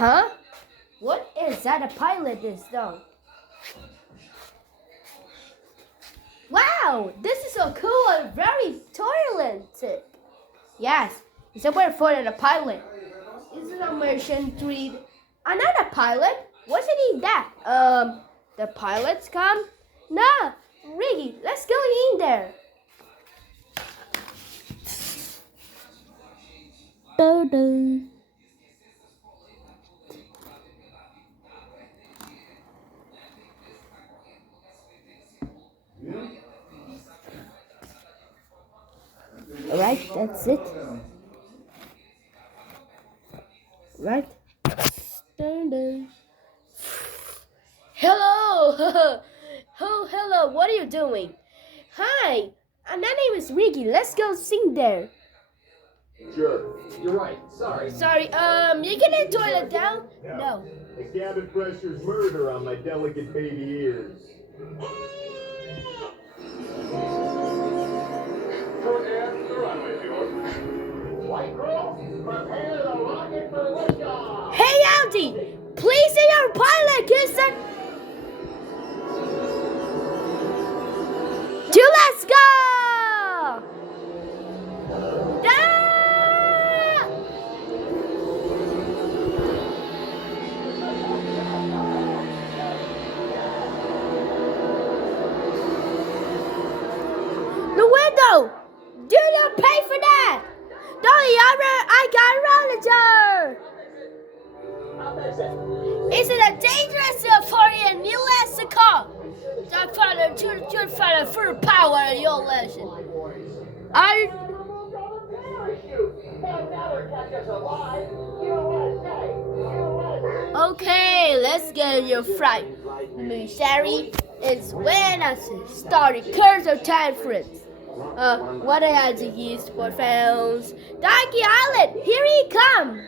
Huh? What is that a pilot is though? Wow, this is so cool and very talented. Yes, it's a word for the pilot. This is a mission 3. Another pilot? What's it in that? The pilots come? Nah, Riggy, let's go in there. Do-do. Alright, that's it. Right? Dun-dun. Hello! Oh, hello, what are you doing? Hi, my name is Riggy. Let's go sing there. Sure, you're right. Sorry. Sorry, you get the toilet down? No. The cabin pressure's murder on my delicate baby ears. Short air, the runway's yours. White girl, prepare the rocket for liftoff. Hey, Auntie! Please say your pilot, Kirsten! Let's go! Ah! The window! Do not pay for that! Dolly, I got a manager! Is it a dangerous for a new lesson car? That father to father full power in your lesson. Okay, let's get your flight. Missouri is when I started cursor time friends. What I had to use for phones. Darky Island, here he comes.